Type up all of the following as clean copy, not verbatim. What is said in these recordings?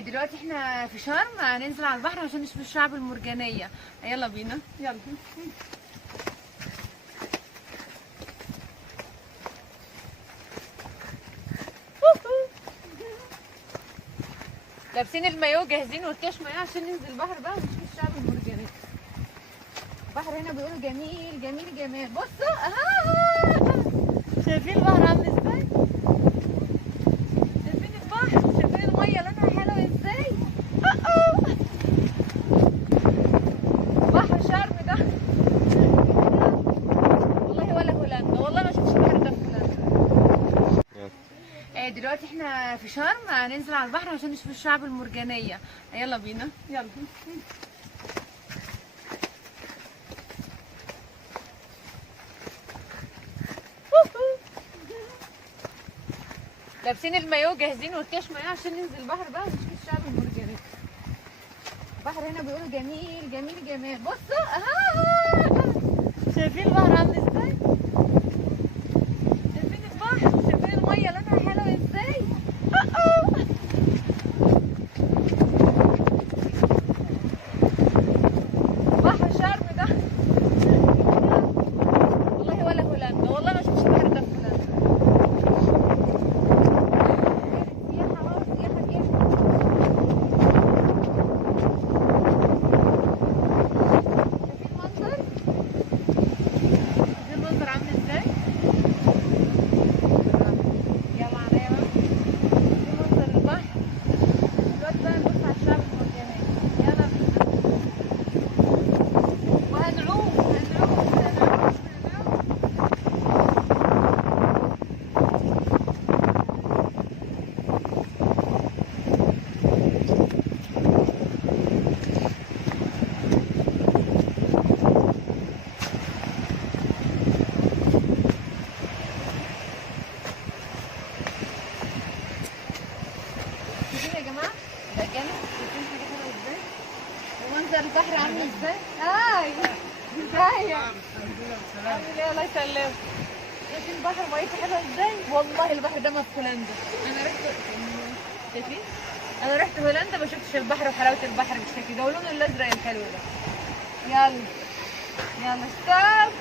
دلوقتي احنا في شرم هننزل على البحر عشان نشوف الشعب المرجانية. يلا بينا يلا. لابسين المايو جاهزين والكاش مايو عشان ننزل البحر بقى ونشوف الشعب المرجانية. البحر هنا بيقولوا جميل جميل جميل. بصوا شايفين البحر عامل ازاي؟ شايفين البحر؟ شايفين المية لونها حلو ازاي؟ بحر شرم ده والله ولا هولندا، والله ما شفتش البحر ده في هولندا. دلوقتي احنا في شرم هننزل على البحر عشان نشوف الشعب المرجانية. يلا بينا يلا. لابسين المايو جاهزين والكاش مايو عشان ننزل البحر بقى ونشوف الشعب المرجانية. البحر هنا بيقولوا جميل جميل جميل. بصوا شايفين البحر عامل ازاي؟ شايفين البحر؟ شايفين المية لونها حلو ازاي؟ بحر شرم ده والله ولا هولندا، والله ما شفتش البحر ده في هولندا. شايفين يا جماعه الاجانب؟ شايفين حاجه حلوه ازاي؟ ومنظر البحر عامل ازاي؟ ازاي؟ عامل ايه؟ الله يسلمك. شايفين البحر ميته حلوه ازاي؟ والله البحر ده ما في هولندا. انا رحت شايفين؟ انا رحت هولندا ما شفتش البحر وحلاوه البحر بالشكل ده ولونه الازرق الحلو ده. يلا يلا ستوب.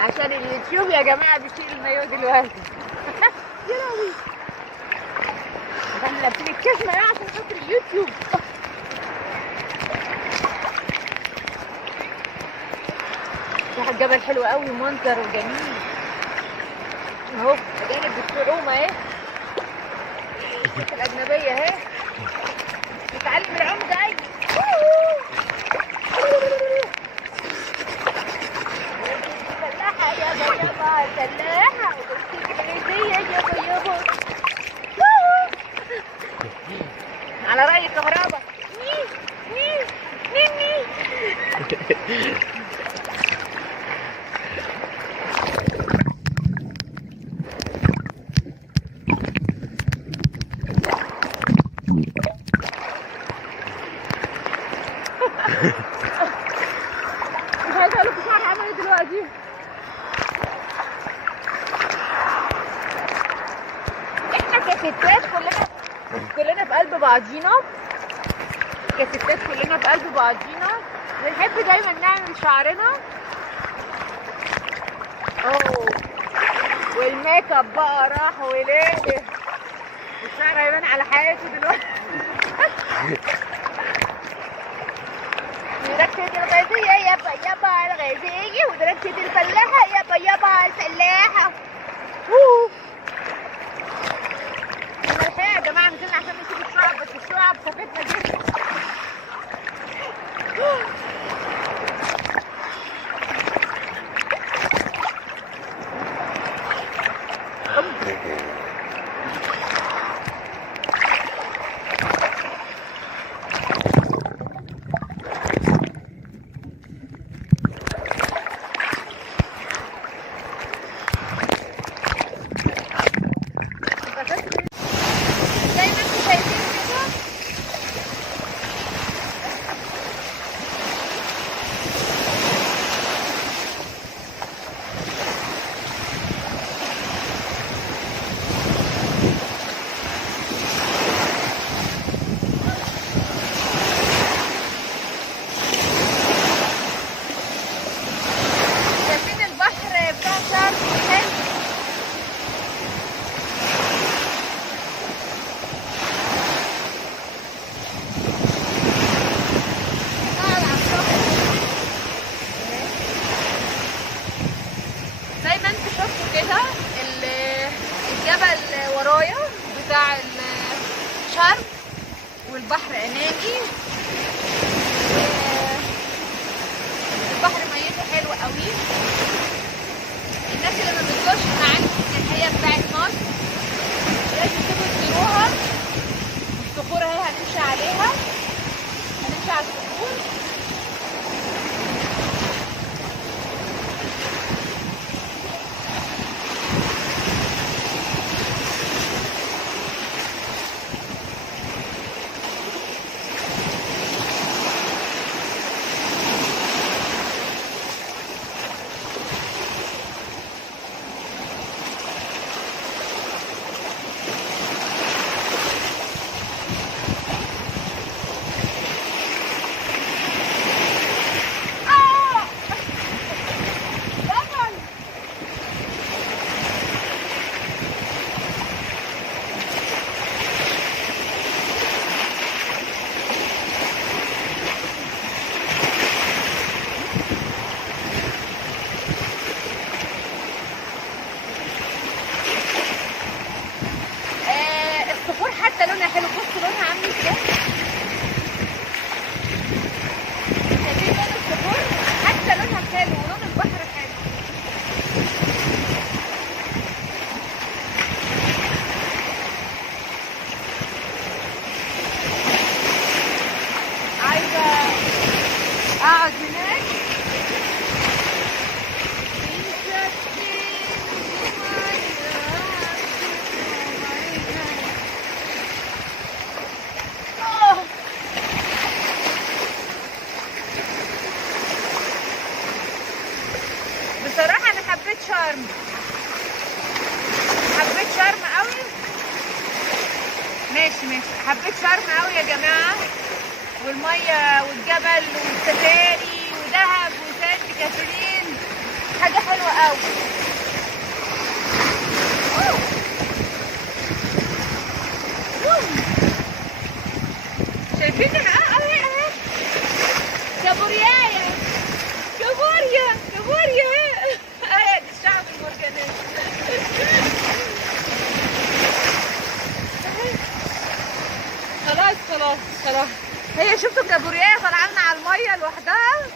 عشان اليوتيوب يا جماعه بيشيل المايو دلوقتي. يا لهوي احنا لابسين الكاش مايو عشان خاطر اليوتيوب. راح الجبل حلو قوي ومنظر وجميل اهو. اجانب بالصعوم اهي، الاجنبيه اهي بتتعلم العوم ده. يابا يابا الفلاحة الإنجليزية يابا يابا على رأي الكهرباء. ني مش عايزة أقول لكم شعري عامل إيه دلوقتي. كستات كلنا في قلب بعضينا، كستات كلنا في قلب بعضينا بنحب دايما نعمل شعرنا. والميك اب بقى راح وليه الشعر هيبان على حياته دلوقتي. دركة الغازية يابا يابا الغازية ودركة الفلاحة يابا يابا الفلاحة. الجبل ورايا بتاع الشرق والبحر امامي. البحر ميته حلوه قوي. الناس اللي ما بتزورش المعالم السياحيه بتاعت مصر لازم تيجوا تزوروها. الصخور اهي هنمشي عليها، هنمشي على الصخور. لونها حلو. بصوا لونها عامل ازاي. شايفين لون الصخور؟ حتى لونها حلو ولون البحر حلو. عايزة اقعد هناك. بصراحة أنا حبيت شرم، حبيت شرم قوي. ماشي حبيت شرم قوي يا جماعة. والمية والجبل والسفاري ودهب وسانت كاترين حاجة حلوة قوي. شايفين اهي كابوريايا كابوريا اهي دي الشعب المرجانات. خلاص هي شفتوا كابوريايا طالعه لنا على الميه لوحدها،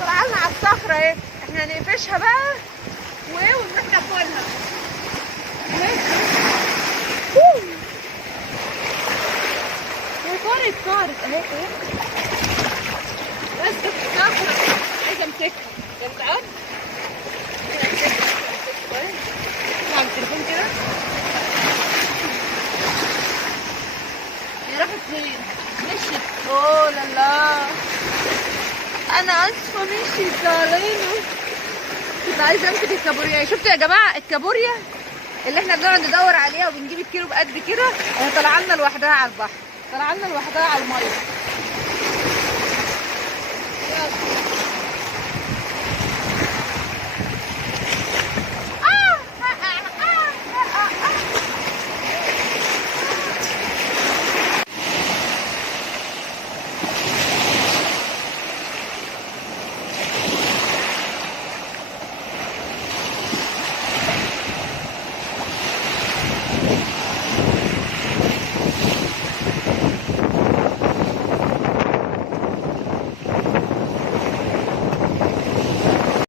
طالعه لنا على الصخره اهي. احنا هنقفشها بقى ونروح ناكلها. هي طارت اهي بس الصخره عايزه امسكها. يا جدعان على التليفون كده. هي راحت فين؟ مشيت. اوه لا انا اسفه مشيت علينا. كنت عايزه امسك الكابوريا. شفتوا يا جماعه الكابوريا اللي احنا بنقعد ندور عليها وبنجيب الكيلو بقد كده، هي طالعه لنا لوحدها على البحر، طالعه لنا لوحدها على الميه.